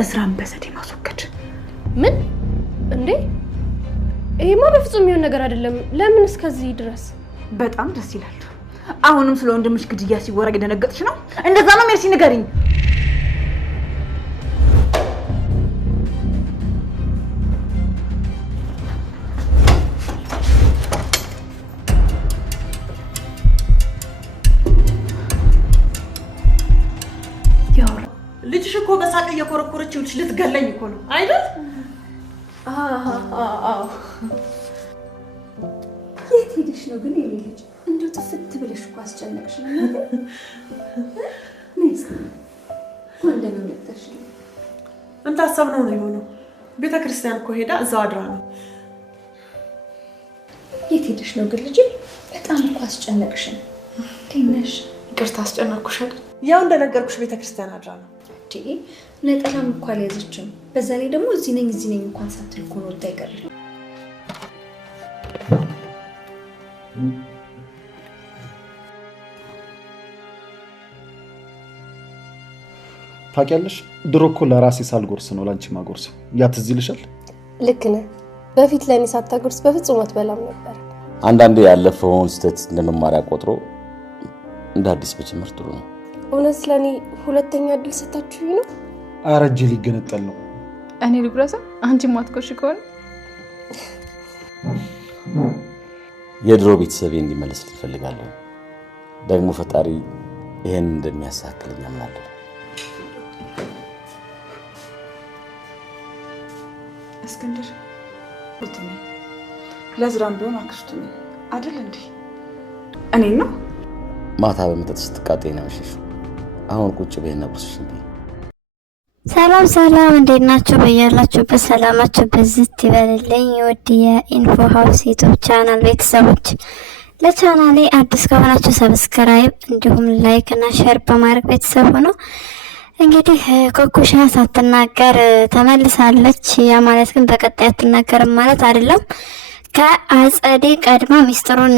እዝራን በዘዴ ማስወገድ። ምን እንዴ? ይሄማ በፍጹም የሚሆን ነገር አይደለም። ለምን እስከዚህ ድረስ? በጣም ደስ ይላል። አሁንም ስለ ወንድምሽ ግድያ ሲወራ እየደነገጥሽ ነው? እንደዛ ነው ሜርሲ? ንገሪኝ። ልጅሽ እኮ በሳቅ እየኮረኮረች ይልሽ ልትገለኝ እኮ ነው አይደል? የት ሄደሽ ነው ግን የኔ ልጅ? እንደው ጥፍት ብለሽ እኮ አስጨነቅሽ ነው አይደል? ነይስ ወንደም መጥተሽ እንታሰብነው ነው የሆነው። ቤተክርስቲያን እኮ ሄዳ እዛው አድራ ነው። የት ሄደሽ ነው ግን ልጅ? በጣም እኮ አስጨነቅሽ። ትንሽ ይቅርታ አስጨነቅኩሽ አይደል? ያው እንደነገርኩሽ ቤተክርስቲያን አድራ ነው። ነጠላም እኮ አልያዘችም። በዛ ላይ ደግሞ እዚህ ነኝ እንኳን ሳትል እኮ ነው ወጣ ይቀርል። ታውቂያለሽ ድሮ እኮ ለራሴ ሳልጎርስ ነው ላንቺ ማጎርስ። ያ ትዝ ይልሻል? ልክ ነህ። በፊት ለኔ ሳታጎርስ በፍጹም አትበላም ነበር። አንዳንዴ ያለፈውን ስህተት እንደመማሪያ ቆጥሮ እንደ አዲስ መጀመር ጥሩ ነው። እውነት ለኔ ሁለተኛ እድል ሰጣችሁኝ ነው? አረጅ ሊገነጠል ነው። እኔ ልጉረሳ አንቺ ማትቆሽ ከሆነ የድሮ ቤተሰቤ እንዲመለስ ልፈልጋለሁ። ደግሞ ፈጣሪ ይሄን እንደሚያሳክልኝ አምናለሁ። እስክንድር ወጥኔ ለዝራም ቢሆን አክስቱ ነኝ አይደል እንዴ? እኔ ነው ማታ በመጠጥ ስትቃጠይ ነው እሺ። አሁን ቁጭ በይና ቁርስሽን ብይ። ሰላም እንዴት ናችሁ? በያላችሁበት ሰላማችሁ በዝት ይበልልኝ። ውድ የኢንፎ ሃውስ ዩቲዩብ ቻናል ቤተሰቦች ለቻናሌ አዲስ ከሆናችሁ ሰብስክራይብ እንዲሁም ላይክ እና ሼር በማድረግ ቤተሰብ ሆኖ እንግዲህ ኮኩሻ ሳትናገር ተመልሳለች። ያ ማለት ግን በቀጣይ አትናገርም ማለት አይደለም። ከአጸዴ ቀድማ ሚስጥሩን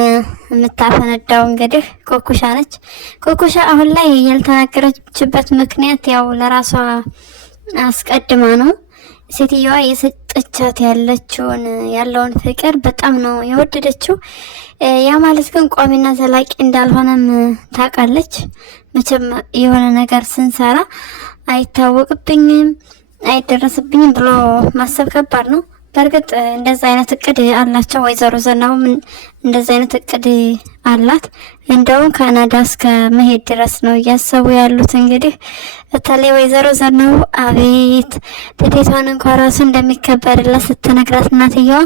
የምታፈነዳው እንግዲህ ኮኩሻ ነች። ኮኩሻ አሁን ላይ ያልተናገረችበት ምክንያት ያው ለራሷ አስቀድማ ነው። ሴትዮዋ የሰጠቻት ያለውን ፍቅር በጣም ነው የወደደችው። ያ ማለት ግን ቋሚና ዘላቂ እንዳልሆነም ታውቃለች። መቼም የሆነ ነገር ስንሰራ አይታወቅብኝም አይደረስብኝም ብሎ ማሰብ ከባድ ነው። በርግጥ እንደዛ አይነት እቅድ አላቸው። ወይዘሮ ዘናቡም እንደዛ አይነት እቅድ አላት። እንደውም ካናዳ እስከ መሄድ ድረስ ነው እያሰቡ ያሉት። እንግዲህ በተለይ ወይዘሮ ዘናቡ አቤት ልደቷን እንኳን ራሱ እንደሚከበርላት ስትነግራት እናትየዋ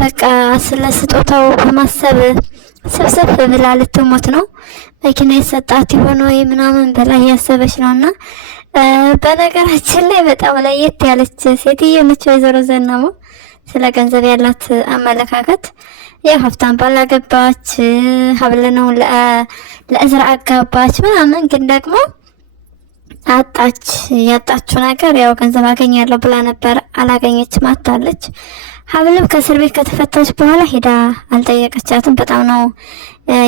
በቃ ስለ ስጦታው በማሰብ ሰብሰብ ብላ ልትሞት ነው። መኪና የሰጣት ይሆን ወይ ምናምን ብላ እያሰበች ነውና በነገራችን ላይ በጣም ለየት ያለች ሴትዮ ነች ወይዘሮ ዘናቡ። ስለ ገንዘብ ያላት አመለካከት የሀብታም ባላገባች ሀብል ነው ለእዝራ አጋባች ምናምን፣ ግን ደግሞ አጣች። ያጣችው ነገር ያው ገንዘብ አገኛለሁ ብላ ነበር፣ አላገኘችም፣ አጣለች። ሀብልም ከእስር ቤት ከተፈታች በኋላ ሄዳ አልጠየቀቻትም። በጣም ነው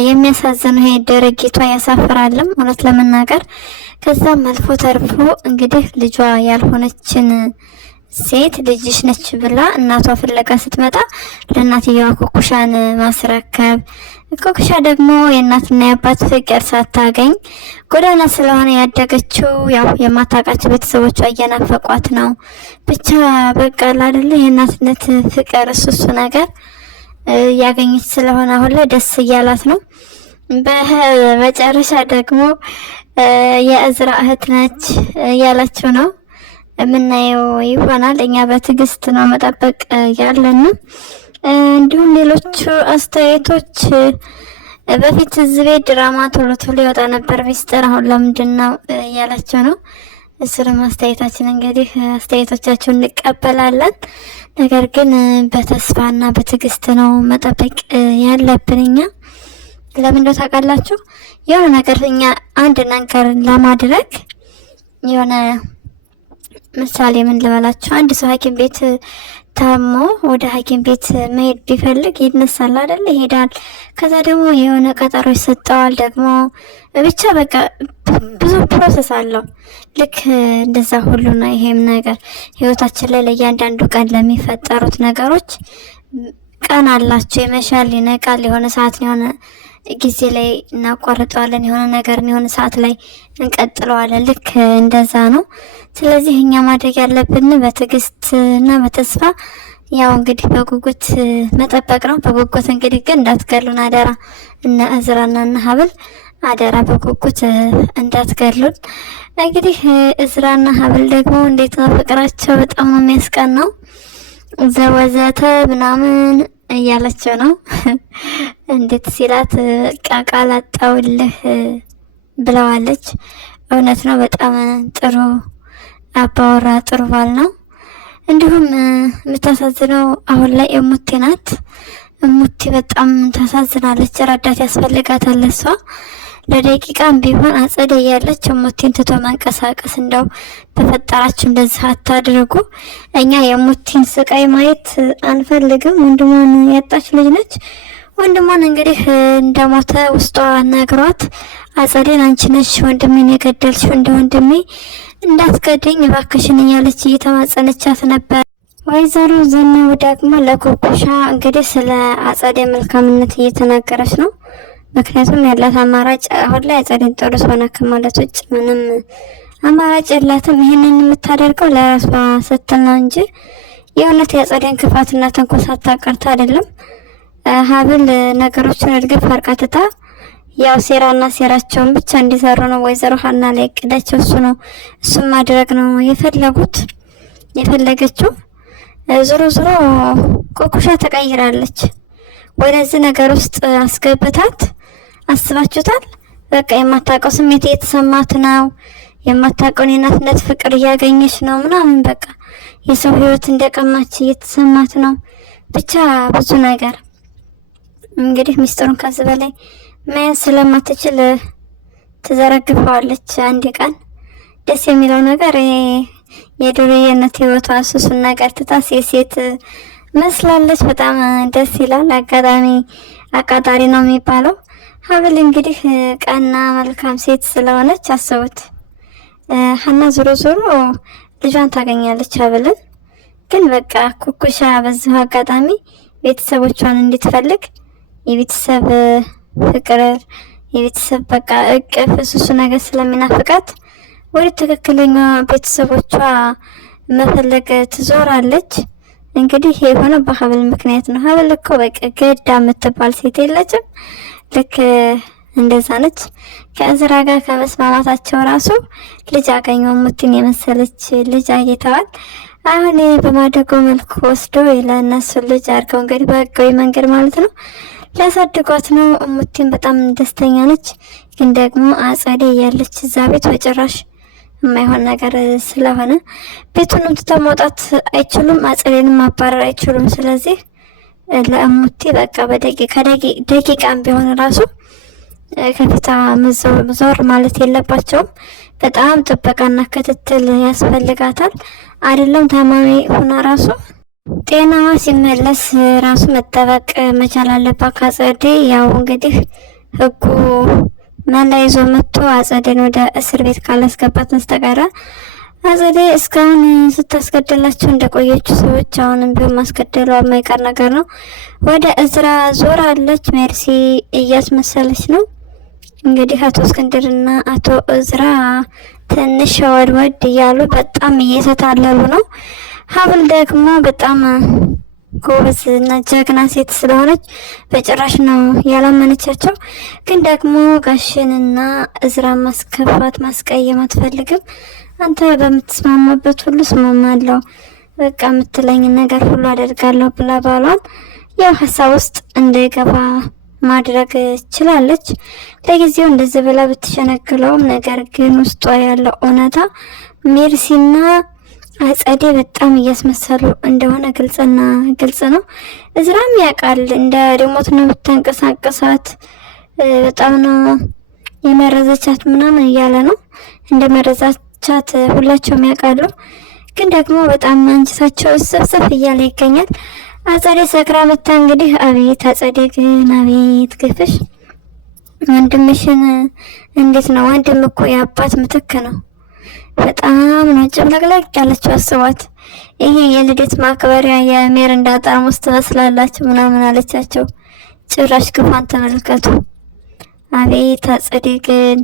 የሚያሳዝነው። ይሄ ድርጊቷ ያሳፍራልም እውነት ለመናገር። ከዛም አልፎ ተርፎ እንግዲህ ልጇ ያልሆነችን ሴት ልጅሽ ነች ብላ እናቷ ፍለጋ ስትመጣ ለእናትየዋ ኮኩሻን ማስረከብ። ኮኩሻ ደግሞ የእናትና የአባት ፍቅር ሳታገኝ ጎዳና ስለሆነ ያደገችው ያው የማታውቃቸው ቤተሰቦቿ እየናፈቋት ነው። ብቻ በቃ አይደለ የእናትነት ፍቅር እሱ ነገር ያገኘች ስለሆነ አሁን ላይ ደስ እያላት ነው። በመጨረሻ ደግሞ የእዝራ እህት ነች እያላችሁ ነው። የምናየው ይሆናል። እኛ በትዕግስት ነው መጠበቅ ያለን። እንዲሁም ሌሎቹ አስተያየቶች በፊት እዚህ ቤት ድራማ ቶሎ ይወጣ ነበር ሚስጥር፣ አሁን ለምንድን ነው እያላችሁ ነው። እስሩም አስተያየታችን እንግዲህ አስተያየቶቻችሁን እንቀበላለን። ነገር ግን በተስፋና በትዕግስት ነው መጠበቅ ያለብን። እኛ ለምን ታውቃላችሁ? የሆነ ነገር እኛ አንድ ነገር ለማድረግ የሆነ ምሳሌ ምን ልበላችሁ፣ አንድ ሰው ሐኪም ቤት ታሞ ወደ ሐኪም ቤት መሄድ ቢፈልግ ይነሳል አይደል? ይሄዳል። ከዛ ደግሞ የሆነ ቀጠሮ ይሰጠዋል። ደግሞ ብቻ በቃ ብዙ ፕሮሰስ አለው። ልክ እንደዛ ሁሉ ነው ይሄም ነገር ህይወታችን ላይ ለእያንዳንዱ ቀን ለሚፈጠሩት ነገሮች ቀን አላቸው። ይመሻል፣ ይነቃል፣ የሆነ ሰዓት የሆነ ጊዜ ላይ እናቋርጠዋለን፣ የሆነ ነገር የሆነ ሰዓት ላይ እንቀጥለዋለን። ልክ እንደዛ ነው። ስለዚህ እኛ ማድረግ ያለብን በትዕግስት እና በተስፋ ያው እንግዲህ በጉጉት መጠበቅ ነው። በጉጉት እንግዲህ ግን እንዳትገሉን አደራ፣ እነ እዝራና እነ ሀብል አደራ በጉጉት እንዳትገሉን። እንግዲህ እዝራና ሀብል ደግሞ እንዴት ነው ፍቅራቸው? በጣም ነው የሚያስቀናው። ዘወዘተ ምናምን እያለችው ነው። እንዴት ሲላት ቃል አጣውልህ ብለዋለች። እውነት ነው። በጣም ጥሩ አባወራ፣ ጥሩ ባል ነው። እንዲሁም የምታሳዝነው አሁን ላይ እሙቲ ናት። እሙቲ በጣም ታሳዝናለች። ረዳት ያስፈልጋታል እሷ። ለደቂቃም ቢሆን አጸደ ያለች እሙቲን ትቶ መንቀሳቀስ እንደው በፈጠራችሁ እንደዚህ አታድርጉ። እኛ የእሙቲን ስቃይ ማየት አንፈልግም። ወንድሟን ያጣች ልጅ ነች። ወንድሟን እንግዲህ እንደሞተ ውስጧ ነግሯት አጸዴን አንቺ ነሽ ወንድሜን የገደልሽው፣ እንደ ወንድሜ እንዳትገደኝ እባክሽን እያለች እየተማጸነቻት ነበር። ወይዘሮ ዘናው ደግሞ ለኩኩሻ እንግዲህ ስለ አጸዴ መልካምነት እየተናገረች ነው። ምክንያቱም ያላት አማራጭ አሁን ላይ አጸዴን ጥሩ ሰው ናት ከማለት ውጭ ምንም አማራጭ የላትም። ይሄንን የምታደርገው ለራሷ ስትል ነው እንጂ የእውነት የአጸዴን ክፋትና ተንኮል ሳታቀርታ አይደለም። ሀብል ነገሮችን እድገት አርቃትታ ያው ሴራና ሴራቸውን ብቻ እንዲሰሩ ነው ወይዘሮ ሀና ላይ እቅዳቸው እሱ ነው። እሱም ማድረግ ነው የፈለገችው። ዞሮ ዞሮ ኩኩሻ ተቀይራለች። ወደዚህ ነገር ውስጥ አስገብታት አስባችሁታል? በቃ የማታውቀው ስሜት እየተሰማት ነው። የማታውቀውን የእናትነት ፍቅር እያገኘች ነው ምናምን በቃ የሰው ህይወት እንደቀማች እየተሰማት ነው። ብቻ ብዙ ነገር እንግዲህ ሚስጥሩን ከዚህ በላይ መያዝ ስለማትችል ትዘረግፈዋለች አንድ ቀን። ደስ የሚለው ነገር የዱርዬነት ህይወቷ ሱሱን ነገር ትታ ሴት መስላለች። በጣም ደስ ይላል። አቃጣሪ ነው የሚባለው። ሀብል እንግዲህ ቀና መልካም ሴት ስለሆነች አስቡት። ሀና ዞሮ ዞሮ ልጇን ታገኛለች ሀብልን። ግን በቃ ኩኩሻ በዚሁ አጋጣሚ ቤተሰቦቿን እንድትፈልግ የቤተሰብ ፍቅር የቤተሰብ በቃ እቅፍ ሱሱ ነገር ስለሚናፍቃት ወደ ትክክለኛ ቤተሰቦቿ መፈለግ ትዞራለች። እንግዲህ የሆነ በሀብል ምክንያት ነው። ሀብል እኮ በቃ ገዳ የምትባል ሴት የለችም። ልክ እንደዛ ነች። ከእዝራ ጋር ከመስማማታቸው ራሱ ልጅ አገኘው። ሙቲን የመሰለች ልጅ አግኝተዋል። አሁን በማደጎ መልኩ ወስዶ ለእነሱ ልጅ አድርገው እንግዲህ በህጋዊ መንገድ ማለት ነው ሊያሳድጓት ነው። ሙቲን በጣም ደስተኛ ነች። ግን ደግሞ አጸዴ ያለች እዛ ቤት በጭራሽ የማይሆን ነገር ስለሆነ ቤቱንም ትተው መውጣት አይችሉም። አጸዴንም ማባረር አይችሉም። ስለዚህ ለእሙቲ በቃ ደቂቃም ቢሆን ራሱ ከፊቷ ዞር ማለት የለባቸውም። በጣም ጥበቃና ክትትል ያስፈልጋታል። አይደለም ታማሚ ሆና ራሱ ጤናዋ ሲመለስ ራሱ መጠበቅ መቻል አለባት ከአጸዴ። ያው እንግዲህ ህጉ መላ ይዞ መጥቶ አጸዴን ወደ እስር ቤት ካላስገባት መስተቀረ አጸዴ እስካሁን ስታስገደላቸው እንደቆየች ሰዎች አሁንም ቢሆን ማስገደሏ የማይቀር ነገር ነው። ወደ እዝራ ዞራለች። ሜርሲ እያስመሰለች ነው እንግዲህ። አቶ እስክንድርና አቶ እዝራ ትንሽ ወድወድ እያሉ በጣም እየተታለሉ ነው። ሀብል ደግሞ በጣም ጎበዝ እና ጀግና ሴት ስለሆነች በጭራሽ ነው ያላመነቻቸው። ግን ደግሞ ጋሽንና እዝራ ማስከፋት ማስቀየም አትፈልግም። አንተ በምትስማማበት ሁሉ እስማማለሁ፣ በቃ የምትለኝ ነገር ሁሉ አደርጋለሁ ብላ ባሏን ያው ሀሳብ ውስጥ እንዳይገባ ማድረግ ችላለች። ለጊዜው እንደዚህ ብላ ብትሸነግለውም ነገር ግን ውስጧ ያለው እውነታ ሜርሲና አጸዴ በጣም እያስመሰሉ እንደሆነ ግልጽ ነው። እዝራም ያውቃል። እንደ ሪሞት ነው ብታንቀሳቀሳት፣ በጣም ነው የመረዘቻት ምናምን እያለ ነው። እንደ መረዛቻት ሁላቸውም ያውቃሉ። ግን ደግሞ በጣም አንቺታቸው ሰብሰብ እያለ ይገኛል። አጸዴ ሰክራ መታ እንግዲህ አቤት አጸዴ ግን አቤት ግፍሽ ወንድምሽን እንዴት ነው? ወንድም እኮ የአባት ምትክ ነው። በጣም ነው ጭምለቅለቅ ያለችው። አስቧት። ይሄ የልደት ማክበሪያ የሜሪንዳ ጠርሙስ ትመስላላችሁ ምናምን አለቻቸው። ጭራሽ ግፋን ተመልከቱ። አቤት አጸዴ ግን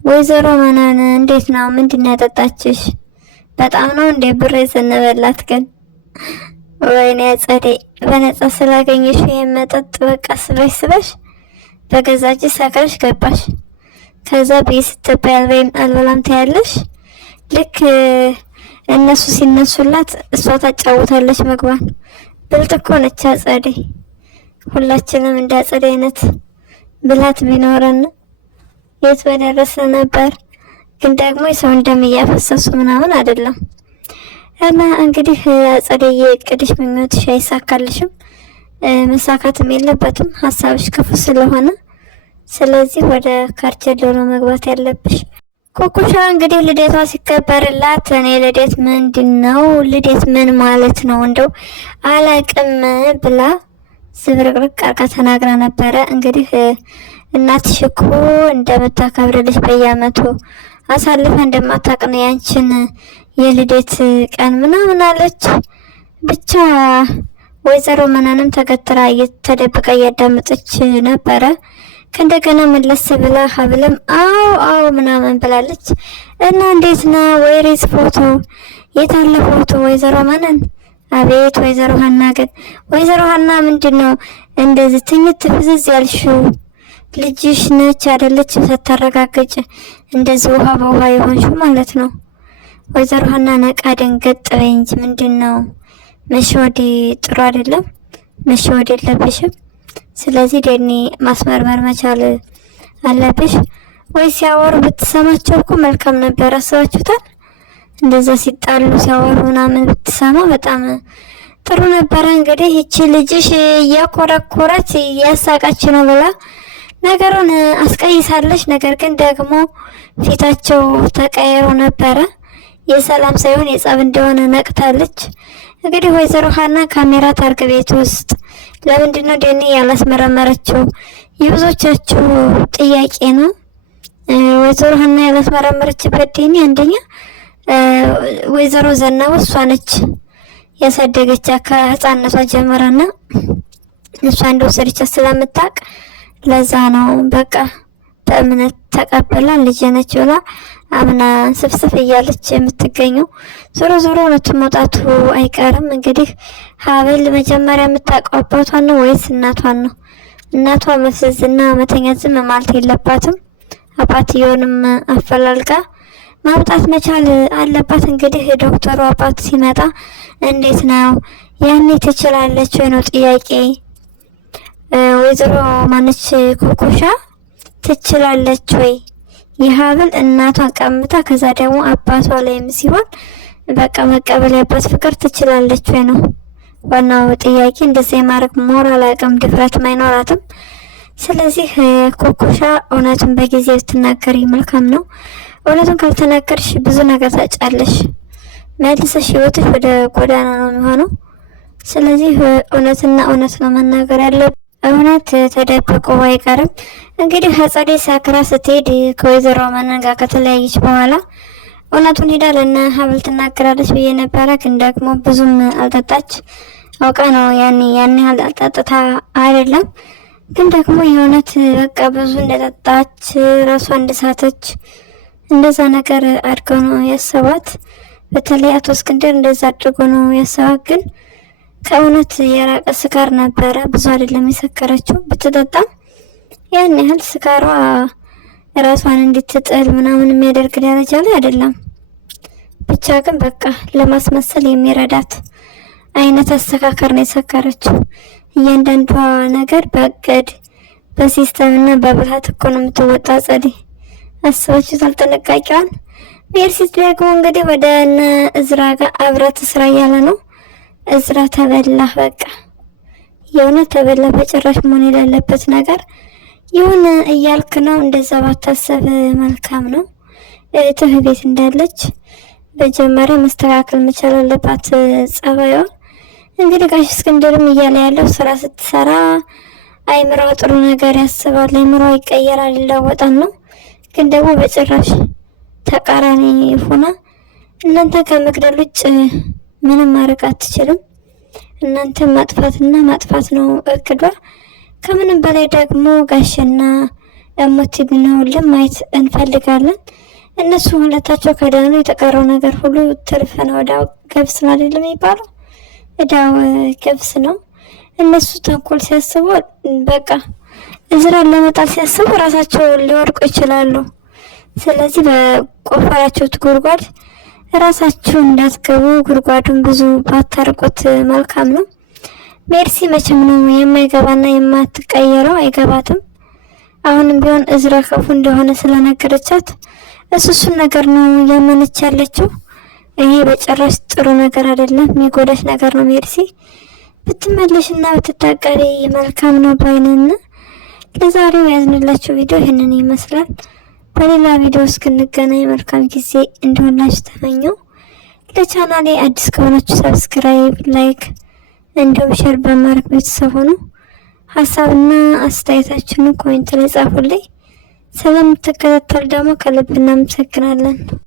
ወይዘሮ መነን እንዴት ነው? ምንድነው ያጠጣችሽ? በጣም ነው እንደ ብር የዘነበላት ግን ወይኔ አጸዴ በነጻ ስላገኘሽ ይሄን መጠጥ በቃ ስበሽ በገዛች ሰክረሽ ገባሽ። ከዛ ቤት ስትባል ወይም አልበላም ታያለሽ። ልክ እነሱ ሲነሱላት እሷ ታጫውታለች መግባን። ብልጥ እኮ ነች አጸዴ። ሁላችንም እንደ አጸዴ አይነት ብላት ቢኖረን የት በደረሰ ነበር። ግን ደግሞ የሰው ደም እያፈሰሱ ምናምን አይደለም። እና እንግዲህ አጸዴዬ እቅድሽ ምኞትሽ አይሳካልሽም፣ መሳካትም የለበትም ሀሳብሽ ክፉ ስለሆነ። ስለዚህ ወደ ካርቸሎ ነው መግባት ያለብሽ። ኩኩሻ እንግዲህ ልደቷ ሲከበርላት እኔ ልደት ምንድነው? ልደት ምን ማለት ነው? እንደው አላቅም ብላ ዝብርቅርቅ አርጋ ተናግራ ነበረ። እንግዲህ እናትሽ እኮ እንደምታከብርልሽ በየአመቱ አሳልፈ እንደማታውቅ ነው ያንቺን የልደት ቀን ምናምን አለች። ብቻ ወይዘሮ መነንም ተገትራ እየተደበቀ እያዳመጠች ነበረ። ከእንደገና መለስ ብላ ሀብለም አዎ ምናምን ብላለች። እና እንዴት ነው ወይሬስ ፎቶ የታለ ፎቶ? ወይዘሮ መነን አቤት ወይዘሮ ሀና ግን ወይዘሮ ሀና ምንድነው እንደዚህ ትኝት ፍዝዝ ያልሽው? ልጅሽ ነች አይደለች? ሳታረጋግጭ እንደዚህ ውሃ በውሃ የሆንሽው ማለት ነው። ወይዘሮ ሀና ነቃ ደንገጥ በይ እንጂ ምንድነው? መሸወድ ጥሩ አይደለም፣ መሸወድ የለብሽም። ስለዚህ ደኒ ማስመርመር መቻል አለብሽ። ወይ ሲያወሩ ብትሰማቸው እኮ መልካም ነበር። አስባችሁታል? እንደዛ ሲጣሉ ሲያወሩ ምናምን ብትሰማ በጣም ጥሩ ነበረ። እንግዲህ እቺ ልጅሽ እያኮረኮረች እያሳቃች ነው ብላ ነገሩን አስቀይሳለች። ነገር ግን ደግሞ ፊታቸው ተቀይሮ ነበረ። የሰላም ሳይሆን የጸብ እንደሆነ ነቅታለች። እንግዲህ ወይዘሮ ሀና ካሜራ ታርግ ቤት ውስጥ ለምንድነው ደኒ ያላስመረመረችው? የብዙዎቻችሁ ጥያቄ ነው። ወይዘሮ ሀና ያላስመረመረችበት ደኒ አንደኛ ወይዘሮ ዘናው እሷ ነች ያሳደገቻ ከህፃንነቷ ጀምረና እሷ እንደወሰደቻት ስለምታውቅ ለዛ ነው በቃ በእምነት ተቀበላ ልጅ ነች ብላ አምና ስፍስፍ እያለች የምትገኘው። ዞሮ ዞሮ እውነቱ መውጣቱ አይቀርም። እንግዲህ ሀብል መጀመሪያ የምታውቀው አባቷን ነው ወይስ እናቷን ነው? እናቷ መፍዘዝና መተኛት ዝም ማለት የለባትም። አባትየውንም አፈላልጋ ማምጣት መቻል አለባት። እንግዲህ ዶክተሩ አባቱ ሲመጣ እንዴት ነው ያኔ ትችላለች ወይ ነው ጥያቄ። ወይዘሮ ማነች ኩኩሻ ትችላለች ወይ? የሀብል እናቷን ቀምታ ከዛ ደግሞ አባቷ ላይም ሲሆን በቃ መቀበል ያባት ፍቅር ትችላለች ወይ ነው ዋናው ጥያቄ። እንደዚህ የማድረግ ሞራል አቅም ድፍረትም አይኖራትም። ስለዚህ ኩኩሻ እውነቱን በጊዜ ብትናገሪ መልካም ነው። እውነቱን ካልተናገርሽ ብዙ ነገር ታጫለሽ፣ መልሰሽ ህይወትሽ ወደ ጎዳና ነው የሚሆነው። ስለዚህ እውነትና እውነት ነው መናገር ያለብን። እውነት ተደብቆ አይቀርም። እንግዲህ አጸዴ ሳክራ ስትሄድ ከወይዘሮ መነን ጋር ከተለያየች በኋላ እውነቱን ሄዳ ለነ ሀብል ትናገራለች ብዬ ነበረ። ግን ደግሞ ብዙም አልጠጣች፣ አውቃ ነው ያን ያህል አልጠጥታ አይደለም። ግን ደግሞ የእውነት በቃ ብዙ እንደጠጣች ራሷ እንደሳተች እንደዛ ነገር አድርገው ነው ያሰባት። በተለይ አቶ እስክንድር እንደዛ አድርጎ ነው ያሰባት። ግን ከእውነት የራቀ ስካር ነበረ። ብዙ አይደለም የሰከረችው። ብትጠጣም ያን ያህል ስካሯ ራሷን እንድትጥል ምናምን የሚያደርግ ደረጃ ላይ አይደለም። ብቻ ግን በቃ ለማስመሰል የሚረዳት አይነት አስተካከር ነው የሰከረችው። እያንዳንዷ ነገር በእቅድ በሲስተም እና በብልሃት እኮ ነው የምትወጣ አጸዴ። አስባችሁታል ጥንቃቄዋን? ሜርሲት ደግሞ እንግዲህ ወደ እነ እዝራ ጋር አብረት ስራ እያለ ነው። እዝራ ተበላ፣ በቃ የእውነት ተበላ። በጭራሽ መሆን የሌለበት ነገር ይሁን እያልክ ነው። እንደዛ ባታሰብ መልካም ነው። እህትህ ቤት እንዳለች በመጀመሪያ መስተካከል መቻል አለባት ጸባይዋ። እንግዲህ ጋሽ እስክንድርም እያለ ያለው ስራ ስትሰራ አይምሮ ጥሩ ነገር ያስባል፣ አይምሮ ይቀየራል፣ ይለወጣል ነው። ግን ደግሞ በጭራሽ ተቃራኒ ሆና እናንተ ከመግደል ውጭ ምንም ማድረግ አትችልም። እናንተ ማጥፋትና ማጥፋት ነው እቅዷ። ከምንም በላይ ደግሞ ጋሽና እሞቲ ቢሆኑልን ማየት እንፈልጋለን። እነሱ ሁለታቸው ከዳኑ የተቀረው ነገር ሁሉ ትርፍ ነው። እዳው ገብስ ነው አይደለም የሚባለው? እዳው ገብስ ነው። እነሱ ተንኮል ሲያስቡ በቃ እዝራን ለመጣል ሲያስቡ ራሳቸው ሊወድቁ ይችላሉ። ስለዚህ በቆፈራችሁት ጉድጓድ ራሳችሁ እንዳትገቡ፣ ጉድጓዱን ብዙ ባታርቁት መልካም ነው። ሜርሲ መቼም ነው የማይገባና የማትቀየረው፣ አይገባትም። አሁንም ቢሆን እዝራ ክፉ እንደሆነ ስለነገረቻት እሱን ነገር ነው ያመነች ያለችው። ይሄ በጭራሽ ጥሩ ነገር አይደለም፣ የሚጎዳሽ ነገር ነው። ሜርሲ ብትመለሽና ብትታቀሪ መልካም ነው ባይነና። ለዛሬው ያዝንላችሁ ቪዲዮ ይህንን ይመስላል። በሌላ ቪዲዮ እስክንገናኝ መልካም ጊዜ እንዲሆንላችሁ ተመኘው። ለቻናሌ አዲስ ከሆናችሁ ሰብስክራይብ፣ ላይክ እንዲሁም ሼር በማድረግ ቤተሰብ ሁኑ። ሀሳብና አስተያየታችሁን ኮሜንት ላይ ጻፉልኝ። ስለምትከታተሉ ደግሞ ከልብ እናመሰግናለን።